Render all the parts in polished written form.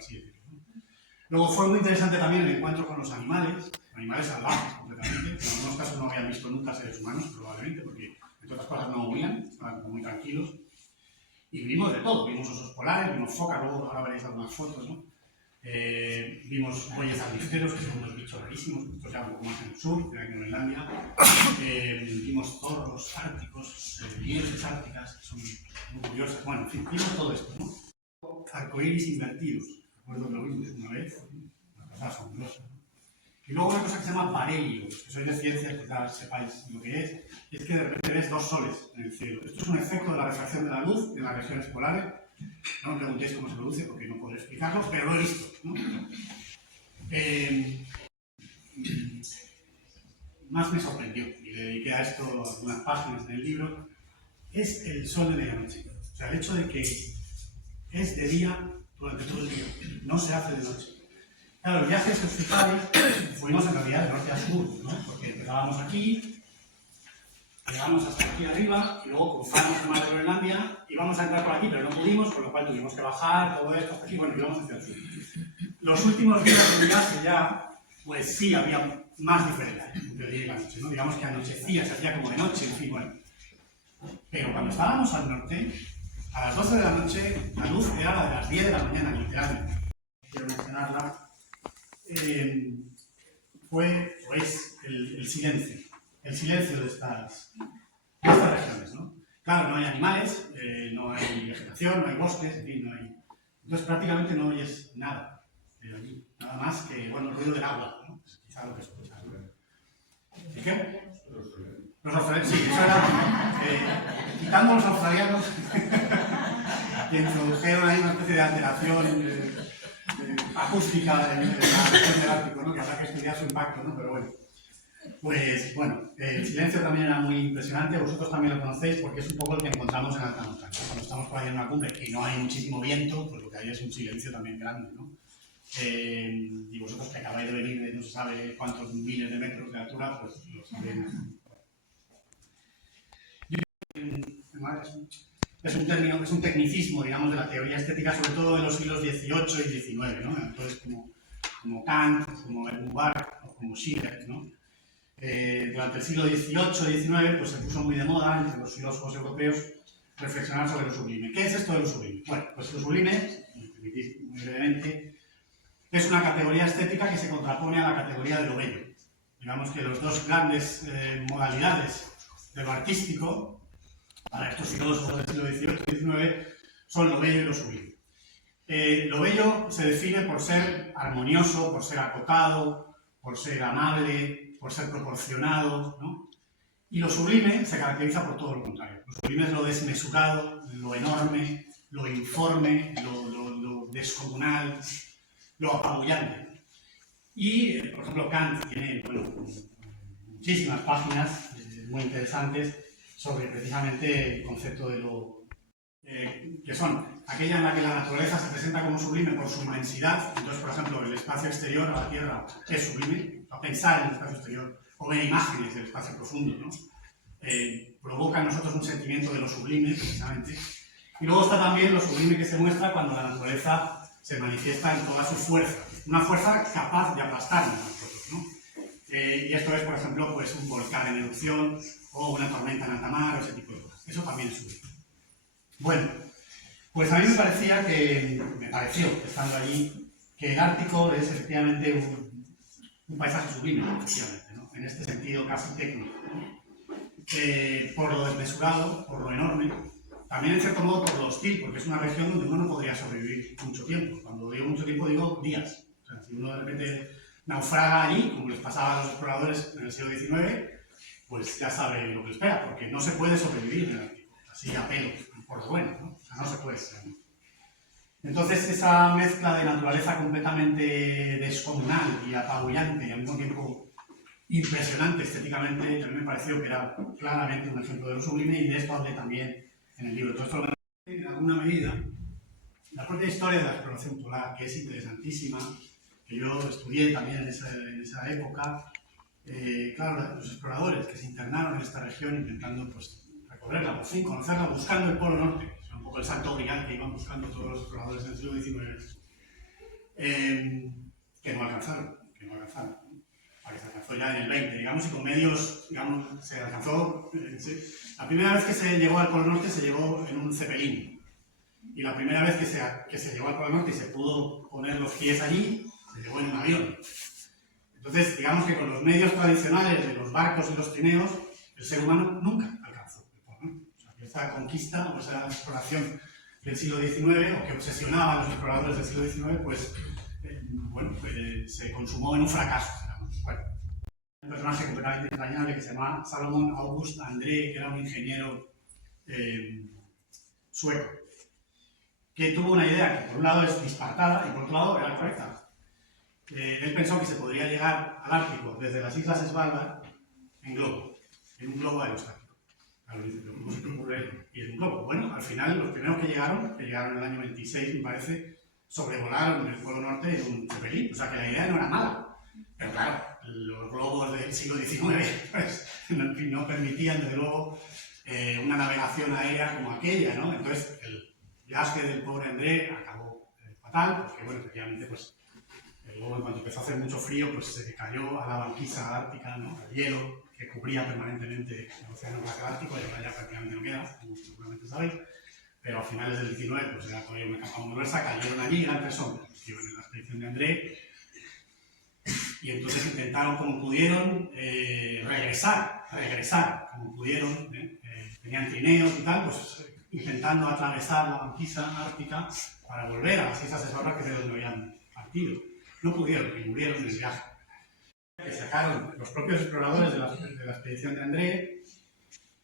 así decirlo, ¿no? Luego fue muy interesante también el encuentro con los animales salvajes completamente, que en algunos casos no habían visto nunca seres humanos, probablemente, porque entre otras cosas no huían, estaban muy tranquilos. Y vimos de todo, vimos osos polares, vimos focas, luego ahora veréis algunas fotos, ¿no? Vimos bueyes arlisteros, que son unos bichos rarísimos, estos ya un poco más en el sur, en Groenlandia. Vimos zorros árticos, liebres árticas, que son muy curiosas. Bueno, en fin, vimos todo esto, ¿no? Arcoíris invertidos, recuerdo que lo vimos una vez, una cosa asombrosa, ¿no? Y luego una cosa que se llama parelio, que sois de ciencias, que ya sepáis lo que es que de repente ves dos soles en el cielo. Esto es un efecto de la refracción de la luz en las regiones polares. No me preguntéis cómo se produce, porque no puedo explicarlo, pero lo he visto, ¿no? Más me sorprendió, y le dediqué a esto algunas páginas en el libro, es el sol de medianoche. O sea, el hecho de que es de día durante todo el día, no se hace de noche. Claro, los viajes hospitales fuimos en realidad de norte a sur, ¿no? Porque empezábamos aquí, llegamos hasta aquí arriba, y luego cruzamos el mar de Groenlandia, íbamos a entrar por aquí, pero no pudimos, con lo cual tuvimos que bajar todo esto hasta aquí, bueno, íbamos hacia el sur. Los últimos días de viaje ya, pues sí, había más diferencia entre el día y la noche, ¿no? Digamos que anochecía, se hacía como de noche, en fin, bueno. Pero cuando estábamos al norte, a las 12 de la noche, la luz era la de las 10 de la mañana, literalmente. Quiero mencionarla. Fue, pues, el silencio de estas regiones, ¿no? Claro, no hay animales, no hay vegetación, no hay bosques, en fin, no hay... Entonces prácticamente no oyes nada de allí, nada más que, bueno, el ruido del agua, ¿no? Es quizá lo que escuchas, ¿no? ¿Y qué? Los australianos, sí, eso era... quitando los australianos, que introdujeron ahí una especie de alteración acústica en la región del Ártico, ¿no? Que habrá que estudiar su impacto, ¿no? Pero bueno. Pues bueno, el silencio también era muy impresionante, vosotros también lo conocéis porque es un poco el que encontramos en alta montaña. Cuando estamos por ahí en una cumbre y no hay muchísimo viento, pues lo que hay es un silencio también grande, ¿no? Y vosotros que acabáis de venir de no se sabe cuántos miles de metros de altura, pues lo sabéis. Es un término, es un tecnicismo, digamos, de la teoría estética, sobre todo de los siglos XVIII y XIX, ¿no? Entonces, como Kant, como Bernard, o como Schiller, ¿no? Durante el siglo XVIII y XIX pues, se puso muy de moda entre los filósofos europeos reflexionar sobre lo sublime. ¿Qué es esto de lo sublime? Bueno, pues lo sublime, si me permitís muy brevemente, es una categoría estética que se contrapone a la categoría de lo bello. Digamos que las dos grandes modalidades de lo artístico para estos filósofos del siglo XVIII y XIX son lo bello y lo sublime. Lo bello se define por ser armonioso, por ser acotado, por ser amable, por ser proporcionado, ¿no? Y lo sublime se caracteriza por todo lo contrario. Lo sublime es lo desmesurado, lo enorme, lo informe, lo descomunal, lo apabullante. Y, por ejemplo, Kant tiene, bueno, muchísimas páginas muy interesantes sobre precisamente el concepto de lo... que son aquella en la que la naturaleza se presenta como sublime por su inmensidad. Entonces, por ejemplo, el espacio exterior a la Tierra es sublime, a pensar en el espacio exterior o ver imágenes del espacio profundo, ¿no? Provoca en nosotros un sentimiento de lo sublime, precisamente. Y luego está también lo sublime que se muestra cuando la naturaleza se manifiesta en toda su fuerza, una fuerza capaz de aplastarnos a nosotros, ¿no? Y esto es, por ejemplo, pues, un volcán en erupción o una tormenta en alta mar o ese tipo de cosas. Eso también es sublime. Bueno, pues a mí me pareció, estando allí, que el Ártico es efectivamente un paisaje sublime, efectivamente, ¿no? En este sentido casi técnico, ¿no? Por lo desmesurado, por lo enorme, también en cierto modo por lo hostil, porque es una región donde uno no podría sobrevivir mucho tiempo. Cuando digo mucho tiempo, digo días. O sea, si uno de repente naufraga allí, como les pasaba a los exploradores en el siglo XIX, pues ya sabe lo que le espera, porque no se puede sobrevivir en el Ártico, así a pelo, por lo bueno, ¿no? O sea, no se puede. Entonces, esa mezcla de naturaleza completamente descomunal y apabullante y al mismo tiempo impresionante estéticamente, a mí me pareció que era claramente un ejemplo de lo sublime y de esto hablé también en el libro. Todo esto lo en alguna medida la propia historia de la exploración polar, que es interesantísima, que yo estudié también en esa época. Claro, los exploradores que se internaron en esta región intentando pues, recorrerla, por fin conocerla, buscando el Polo Norte, un poco el salto grial que iban buscando todos los exploradores en el siglo XIX. que no alcanzaron. Se alcanzó ya en el 20, digamos, y con medios, digamos, se alcanzó... La primera vez que se llegó al Polo Norte se llegó en un Zeppelin. Y la primera vez que se llegó al Polo Norte y se pudo poner los pies allí, se llegó en un avión. Entonces, digamos que con los medios tradicionales de los barcos y los trineos, el ser humano nunca alcanzó el Polo Norte. O sea, que esta conquista o esa exploración del siglo XIX, o que obsesionaba a los exploradores del siglo XIX, pues, se consumó en un fracaso. Bueno, un personaje completamente entrañable que se llama Salomon August André, que era un ingeniero sueco, que tuvo una idea que por un lado es disparatada y por otro lado era correcta. Él pensó que se podría llegar al Ártico desde las Islas Svalbard en globo, en un globo aerostático. Claro, dice, pero ¿cómo se te ocurre ir en un globo? Bueno, al final los primeros que llegaron en el año 26, me parece, sobrevolaron el Polo Norte en un Zeppelin. O sea que la idea no era mala. Pero claro, los globos del siglo XIX pues, no permitían, desde luego, una navegación aérea como aquella, ¿no? Entonces, el viaje del pobre André acabó fatal, porque, bueno, efectivamente, pues, el globo, en cuanto empezó a hacer mucho frío, pues se cayó a la banquisa ártica, ¿no? Al hielo, que cubría permanentemente el océano Atlántico, y ahora ya prácticamente no queda, como seguramente sabéis. Pero a finales del 19, pues era todavía una capa muy gruesa, cayeron allí, eran 3 hombres, que iban en la expedición de André, y entonces intentaron como pudieron regresar como pudieron, tenían trineos y tal, pues intentando atravesar la banquisa ártica para volver a las Islas Svalbard, que es de donde habían partido. No pudieron, y murieron en el viaje. Que sacaron los propios exploradores de la expedición de André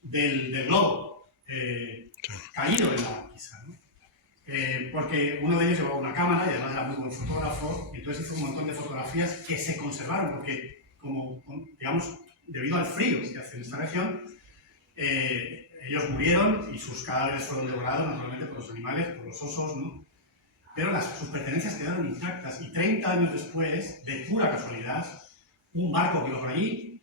del globo caído en la banquisa, ¿no? Porque uno de ellos llevaba una cámara y además era muy buen fotógrafo, y entonces hizo un montón de fotografías que se conservaron, porque, como, digamos, debido al frío que hace en esta región, ellos murieron y sus cadáveres fueron devorados naturalmente por los animales, por los osos, ¿no? Pero sus pertenencias quedaron intactas, y 30 años después, de pura casualidad, un barco que iba por allí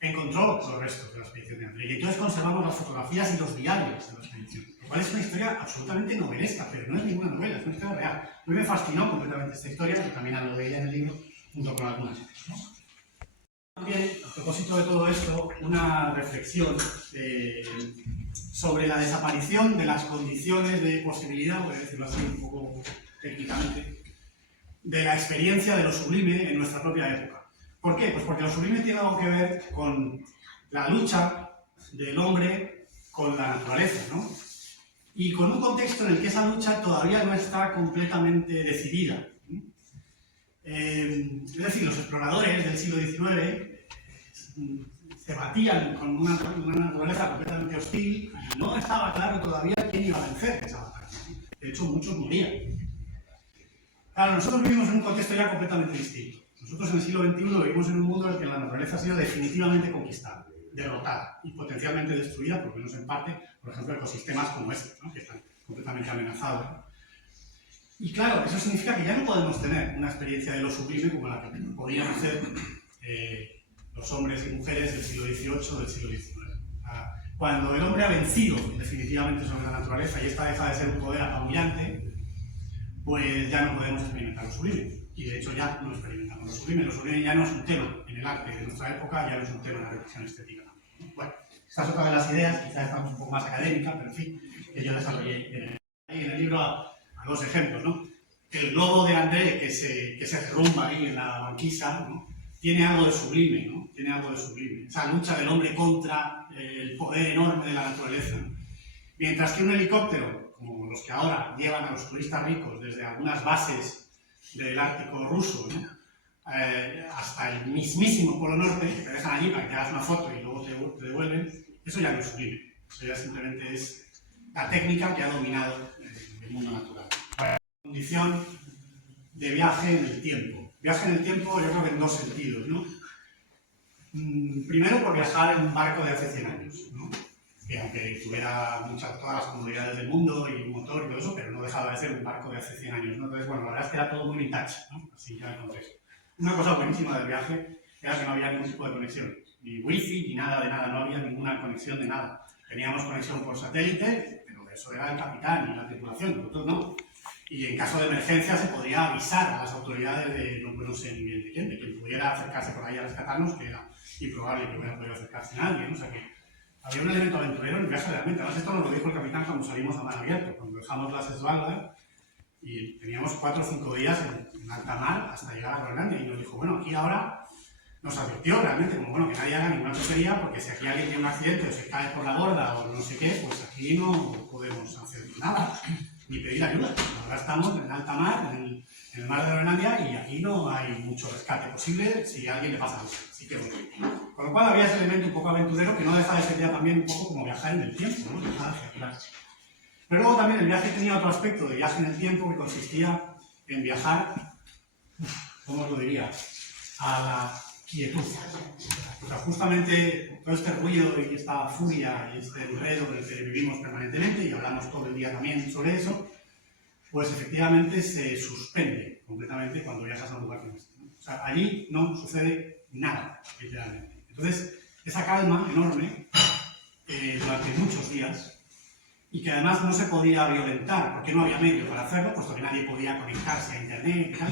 encontró los restos de la expedición de André, y entonces conservamos las fotografías y los diarios de la expedición, lo cual es una historia absolutamente novelesca, pero no es ninguna novela, es una historia real. A mí me fascinó completamente esta historia, y también hablo de ella en el libro, junto con algunas otras, ¿no? También, a propósito de todo esto, una reflexión sobre la desaparición de las condiciones de posibilidad, voy a decirlo así un poco técnicamente, de la experiencia de lo sublime en nuestra propia época. ¿Por qué? Pues porque lo sublime tiene algo que ver con la lucha del hombre con la naturaleza, ¿no? Y con un contexto en el que esa lucha todavía no está completamente decidida. Es decir, los exploradores del siglo XIX se batían con una naturaleza completamente hostil, y no estaba claro todavía quién iba a vencer esa batalla. De hecho, muchos morían. Claro, nosotros vivimos en un contexto ya completamente distinto. Nosotros en el siglo XXI vivimos en un mundo en el que la naturaleza ha sido definitivamente conquistada, derrotada y potencialmente destruida, por lo menos en parte, por ejemplo, ecosistemas como este, ¿no? Que están completamente amenazados. Y claro, eso significa que ya no podemos tener una experiencia de lo sublime como la que podían hacer los hombres y mujeres del siglo XVIII, del siglo XIX. Cuando el hombre ha vencido definitivamente sobre la naturaleza y esta deja de ser un poder apabullante, pues ya no podemos experimentar lo sublime. Y de hecho ya no experimentamos lo sublime. Lo sublime ya no es un tema en el arte de nuestra época, ya no es un tema en la reflexión estética también. Bueno, esta es otra de las ideas, quizás estamos un poco más académica, pero en fin, que yo desarrollé en el libro a 2 ejemplos, ¿no? El globo de André que se derrumba ahí en la banquisa, ¿no? Tiene algo de sublime, ¿no? Tiene algo de sublime. Esa lucha del hombre contra el poder enorme de la naturaleza, ¿no? Mientras que un helicóptero, como los que ahora llevan a los turistas ricos desde algunas bases del Ártico ruso, ¿no? Hasta el mismísimo Polo Norte, que te dejan allí para que te hagas una foto y luego te devuelven, eso ya no es sublime. Eso ya simplemente es la técnica que ha dominado el mundo natural. Condición de viaje en el tiempo. Viaje en el tiempo yo creo que en 2 sentidos, ¿no? Primero por viajar en un barco de hace 100 años, ¿no? Que aunque tuviera todas las comodidades del mundo y un motor y todo eso, pero no dejaba de ser un barco de hace 100 años, ¿no? Entonces, bueno, la verdad es que era todo muy vintage, ¿no? Así ya entonces. Una cosa buenísima del viaje era que no había ningún tipo de conexión, ni wifi, ni nada de nada, no había ninguna conexión de nada. Teníamos conexión por satélite, pero eso era el capitán y la tripulación, nosotros no. Y en caso de emergencia se podría avisar a las autoridades de, no sé ni bien de quién, de quien pudiera acercarse por ahí a rescatarnos, que era improbable que hubiera podido acercarse nadie, ¿no? O sea que había un elemento aventurero en el viaje realmente. Además, esto nos lo dijo el capitán cuando salimos a mar abierto, cuando dejamos las Svalbard y teníamos 4 o 5 días en alta mar hasta llegar a Groenlandia. Y nos dijo, bueno, aquí ahora nos advirtió realmente, como bueno, que nadie haga ninguna tontería, porque si aquí alguien tiene un accidente o se cae por la borda o no sé qué, pues aquí no podemos hacer nada, ni pedir ayuda. Ahora estamos en alta mar, en el mar de Groenlandia, y aquí no hay mucho rescate posible si a alguien le pasa algo. Así que bueno. Con lo cual había ese elemento un poco aventurero que no deja de ser ya también un poco como viajar en el tiempo, ¿no? Dejar hacia atrás. Pero luego también el viaje tenía otro aspecto de viaje en el tiempo que consistía en viajar, ¿cómo os lo diría?, a la quietud. O sea, justamente todo este ruido y esta furia y este enredo en el que vivimos permanentemente, y hablamos todo el día también sobre eso, pues efectivamente se suspende completamente cuando viajas a un lugar como este, ¿no? O sea, allí no sucede nada, literalmente. Entonces, esa calma enorme durante muchos días, y que además no se podía violentar porque no había medio para hacerlo, puesto que nadie podía conectarse a internet y tal,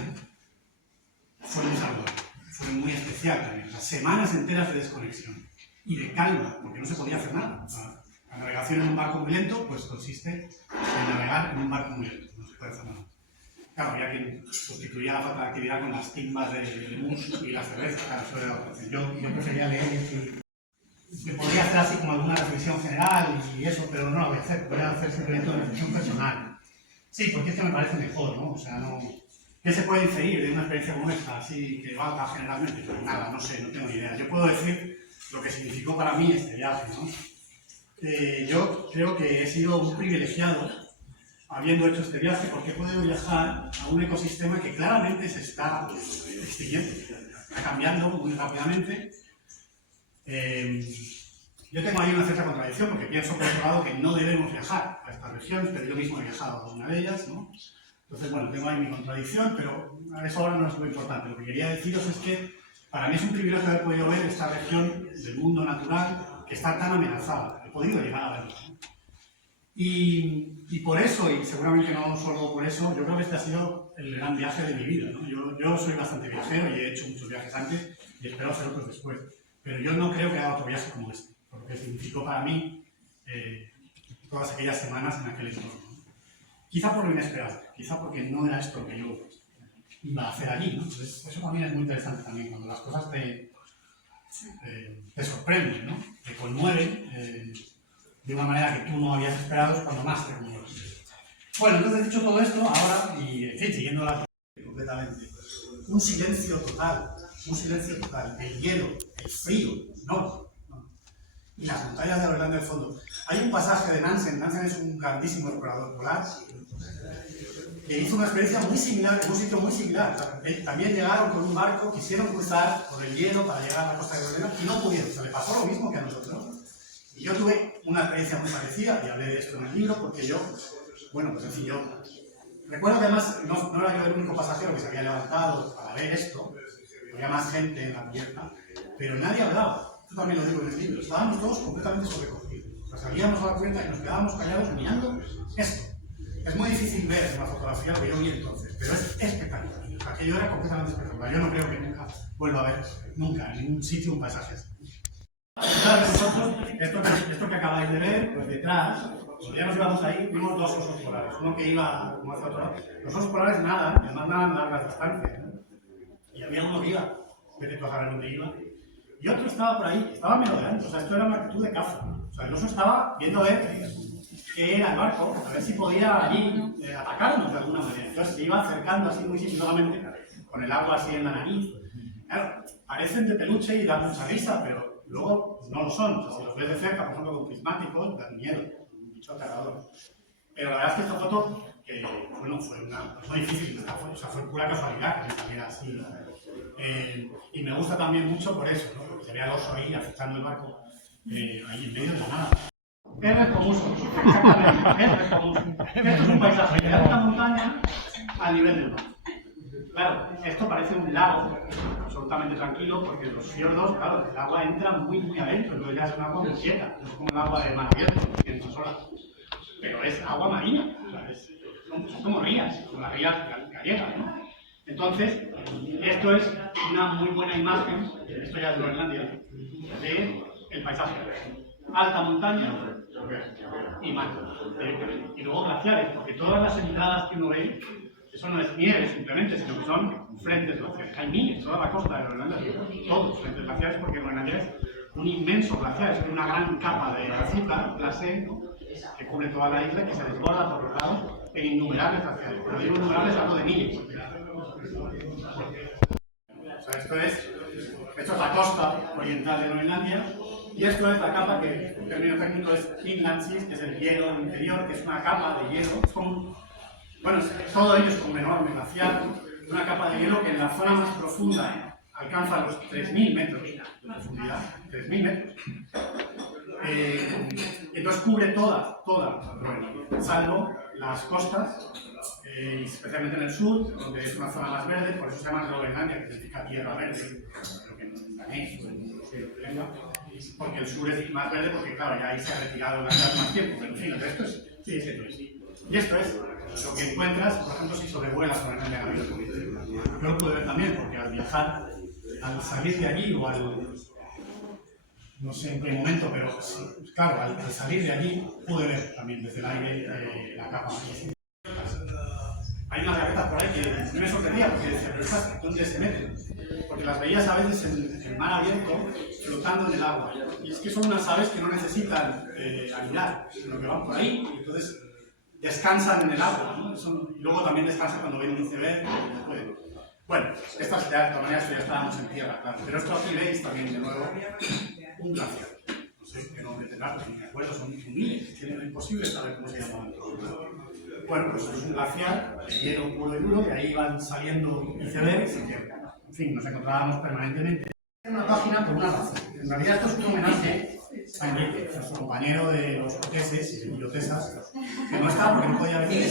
fue muy saludable, fue muy especial también. O sea, semanas enteras de desconexión y de calma, porque no se podía hacer nada. O sea, la navegación en un barco muy lento pues consiste en navegar en un barco muy lento, no se puede hacer nada. Claro, había quien sustituía la falta de actividad con las timbas de mus y la cerveza. Claro, eso era otra opción. Yo prefería leer y podría hacer así como alguna reflexión general y eso, pero no lo voy a hacer. Voy a hacer simplemente una reflexión personal. Sí, porque es que me parece mejor, ¿no? O sea, no... ¿Qué se puede inferir de una experiencia como esta, así que valga generalmente? Pues nada, no sé, no tengo ni idea. Yo puedo decir lo que significó para mí este viaje, ¿no? Yo creo que he sido un privilegiado habiendo hecho este viaje, porque he podido viajar a un ecosistema que claramente se está extinguiendo, está cambiando muy rápidamente. Yo tengo ahí una cierta contradicción, porque pienso por otro lado que no debemos viajar a estas regiones, pero yo mismo he viajado a una de ellas, ¿no? Entonces, bueno, tengo ahí mi contradicción, pero eso ahora no es lo importante. Lo que quería deciros es que para mí es un privilegio haber podido ver esta región del mundo natural que está tan amenazada. He podido llegar a verla, ¿no? Y por eso, y seguramente no solo por eso, yo creo que este ha sido el gran viaje de mi vida, ¿no? Yo soy bastante viajero y he hecho muchos viajes antes y espero hacer otros después. Pero yo no creo que haga otro viaje como este, porque significó para mí todas aquellas semanas en aquel entorno, ¿no? Quizá por lo inesperado, quizá porque no era esto lo que yo iba a hacer allí, ¿no? Entonces, eso también es muy interesante también, cuando las cosas te sorprenden, ¿no? Te conmueven de una manera que tú no habías esperado, es cuando más te conmueven. Bueno, entonces dicho todo esto, ahora, y en fin, siguiendo la completamente, un silencio total, el hielo, el frío, no, y las montañas de Groenlandia del fondo. Hay un pasaje de Nansen es un grandísimo explorador polar, que hizo una experiencia muy similar, en un sitio muy similar. También llegaron con un barco, quisieron cruzar por el hielo para llegar a la costa de Groenlandia y no pudieron. O sea, le pasó lo mismo que a nosotros. Y yo tuve una experiencia muy parecida, y hablé de esto en el libro, porque yo, bueno, pues en fin, yo recuerdo que además no era yo el único pasajero que se había levantado para ver esto, había más gente en la cubierta, pero nadie hablaba. Yo también lo digo en el libro, estábamos todos completamente sobrecogidos. O sea, salíamos a la cubierta y nos quedábamos callados mirando esto. Es muy difícil ver en una fotografía lo que yo vi entonces, pero es espectacular. O sea, aquello era completamente espectacular. Yo no creo que nunca vuelva a ver, nunca, en ningún sitio un paisaje así. Claro, nosotros, esto que acabáis de ver, pues detrás, cuando ya nos íbamos ahí, vimos dos osos polares. Uno que iba como hacia otro lado. Los osos polares nadan, y además nadan largas distancias, ¿no? Y había uno que iba, vete tú a saber dónde iba, y otro estaba por ahí, estaba merodeando. O sea, esto era una actitud de caza. O sea, el oso estaba viendo a ver qué era el barco, a ver si podía allí atacarnos de alguna manera. Entonces se iba acercando así muy sigilosamente, con el agua así en la nariz. Claro, parecen de peluche y dan mucha risa, pero luego no lo son. O sea, si los ves de cerca, por ejemplo, con prismáticos, dan miedo, un bicho aterrador. Pero la verdad es que esta foto, bueno, fue muy difícil, o sea, fue pura casualidad que me saliera así. Y me gusta también mucho por eso, ¿no? Porque se ve al oso ahí afectando el barco, ahí en medio de la nada. Es rescomuso, exactamente, es rescomuso. Esto es un paisaje de alta montaña al nivel del mar. Claro, esto parece un lago absolutamente tranquilo, porque los fiordos, claro, el agua entra muy, muy adentro, entonces ya es un agua muy quieta, no es como el agua de mar abierto, que tiene 2 horas. Pero es agua marina, o sea, son como rías, como las rías gallegas, ¿no? Entonces, esto es una muy buena imagen, esto ya es Groenlandia, del paisaje. Alta montaña y mar. Y luego glaciares, porque todas las entradas que uno ve, eso no es nieve simplemente, sino que son frentes glaciares. Hay miles, toda la costa de Groenlandia, todos frentes glaciares, porque Groenlandia es un inmenso glaciar, es una gran capa de azúcar, glacé, ¿no?, que cubre toda la isla y que se desborda por los lados en innumerables glaciares. Cuando digo innumerables, hablo de miles. O sea, esto es la costa oriental de Groenlandia, y esto es la capa que, en términos técnicos, es Inlandsis, que es el hielo interior, que es una capa de hielo. Es como, bueno, todo ello es como un enorme glaciar, una capa de hielo que en la zona más profunda alcanza los 3.000 metros de profundidad, 3.000 metros. Entonces cubre toda Groenlandia, salvo las costas, especialmente en el sur, donde es una zona más verde, por eso se llama Groenlandia, que significa tierra verde, lo que en danés, porque el sur es más verde, porque claro, ya ahí se ha retirado la gas más tiempo, pero en fin, el resto es, sí, es esto. Y esto es lo que encuentras, por ejemplo, si sobrevuelas Groenlandia en avión. Yo lo pude ver también, porque al viajar, al salir de allí o al... no sé en qué momento, pero claro, al salir de allí pude ver también desde el aire la capa. Hay unas gaviotas por ahí que me sorprendía porque decía, pero estas, ¿dónde se meten? Porque las veías a veces en el mar abierto, flotando en el agua. Y es que son unas aves que no necesitan anidar, sino que van por ahí y entonces descansan en el agua, ¿no? Y luego también descansan cuando ven un iceberg. Bueno, estas de todas maneras ya estábamos en tierra, claro. Pero esto aquí veis también de nuevo un glaciar. No sé qué nombre tendrá, porque ni me acuerdo, son miles, es imposible saber cómo se llama. Bueno, pues es un glaciar de hielo puro y duro, y ahí van saliendo icebergs, en fin, nos encontrábamos permanentemente. En una página por una razón. En realidad esto es un homenaje a Enrique, nuestro compañero de los oteses y otesas, que no está porque no podía venir.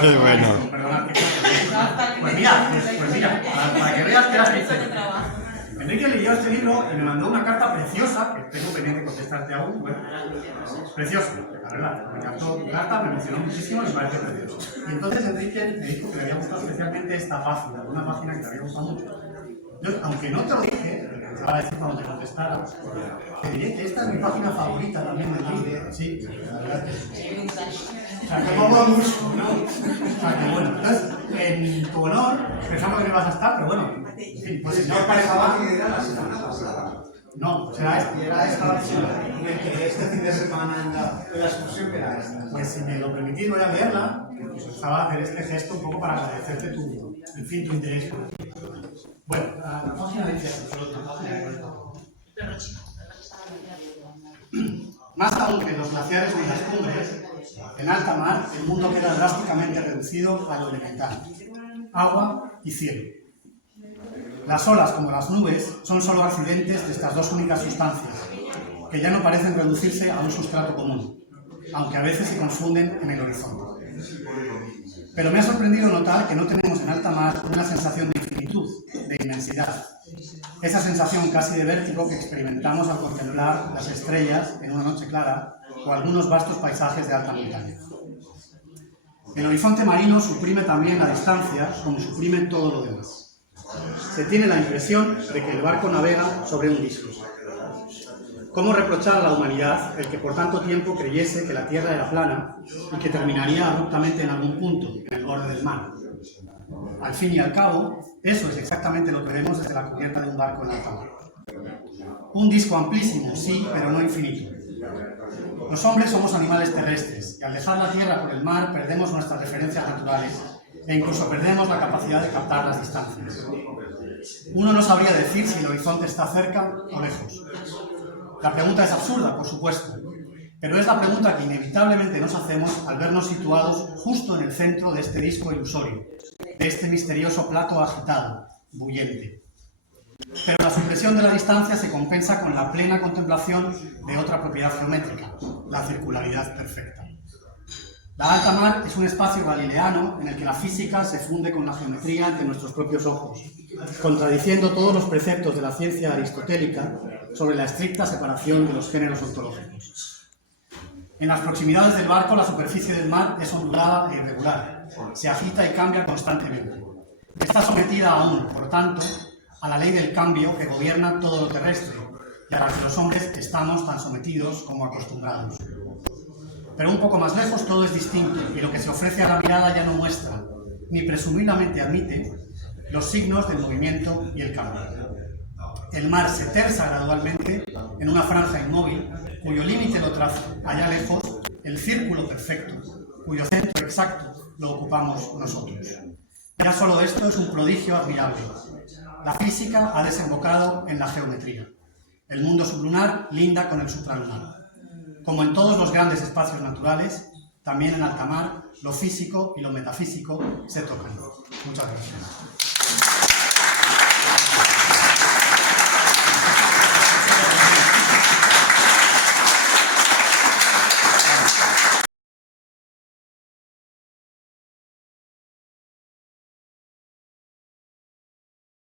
Qué bueno. Pues mira, para que veas que era sincero. Enrique leyó este libro y me mandó una carta preciosa, que tengo pendiente de contestarte aún, bueno, preciosa, la verdad, me encantó tu carta, me mencionó muchísimo y me parece precioso. Y entonces Enrique me dijo que le había gustado especialmente esta página, una página que le había gustado mucho. Yo, aunque no te lo dije, porque pensaba decir cuando te contestara, te diré que esta es mi página favorita también del libro, sí, la verdad que sí. O sea, que como mucho, ¿no? O sea, que bueno, entonces, en tu honor, pensamos que no ibas a estar, pero bueno, en fin, pues no parecía que era la semana pasada. No, pues era esta. Y era esta versión, que este fin de semana en la excursión que era esta. Pues si me lo permitís, voy a leerla, pues estaba a hacer este gesto un poco para agradecerte tu, en fin, tu interés. Bueno, la página dice más aún que los glaciares ni las cumbres, en alta mar el mundo queda drásticamente reducido a lo elemental: agua y cielo. Las olas, como las nubes, son solo accidentes de estas dos únicas sustancias, que ya no parecen reducirse a un sustrato común, aunque a veces se confunden en el horizonte. Pero me ha sorprendido notar que no tenemos en alta mar una sensación de infinitud, de inmensidad. Esa sensación casi de vértigo que experimentamos al contemplar las estrellas en una noche clara o algunos vastos paisajes de alta montaña. El horizonte marino suprime también la distancia, como suprime todo lo demás. Se tiene la impresión de que el barco navega sobre un disco. ¿Cómo reprochar a la humanidad el que por tanto tiempo creyese que la Tierra era plana y que terminaría abruptamente en algún punto, en el borde del mar? Al fin y al cabo, eso es exactamente lo que vemos desde la cubierta de un barco en alta mar. Un disco amplísimo, sí, pero no infinito. Los hombres somos animales terrestres y al dejar la Tierra por el mar perdemos nuestras referencias naturales e incluso perdemos la capacidad de captar las distancias. Uno no sabría decir si el horizonte está cerca o lejos. La pregunta es absurda, por supuesto, pero es la pregunta que inevitablemente nos hacemos al vernos situados justo en el centro de este disco ilusorio, de este misterioso plato agitado, bullente. Pero la supresión de la distancia se compensa con la plena contemplación de otra propiedad geométrica, la circularidad perfecta. La alta mar es un espacio galileano en el que la física se funde con la geometría ante nuestros propios ojos, contradiciendo todos los preceptos de la ciencia aristotélica sobre la estricta separación de los géneros ontológicos. En las proximidades del barco, la superficie del mar es ondulada e irregular, se agita y cambia constantemente. Está sometida aún, por tanto, a la ley del cambio que gobierna todo lo terrestre y a la que los hombres estamos tan sometidos como acostumbrados. Pero un poco más lejos todo es distinto y lo que se ofrece a la mirada ya no muestra, ni presumiblemente admite, los signos del movimiento y el cambio. El mar se tersa gradualmente en una franja inmóvil cuyo límite lo traza, allá lejos, el círculo perfecto, cuyo centro exacto lo ocupamos nosotros. Ya solo esto es un prodigio admirable. La física ha desembocado en la geometría. El mundo sublunar linda con el supralunar. Como en todos los grandes espacios naturales, también en alta mar, lo físico y lo metafísico se tocan. Muchas gracias.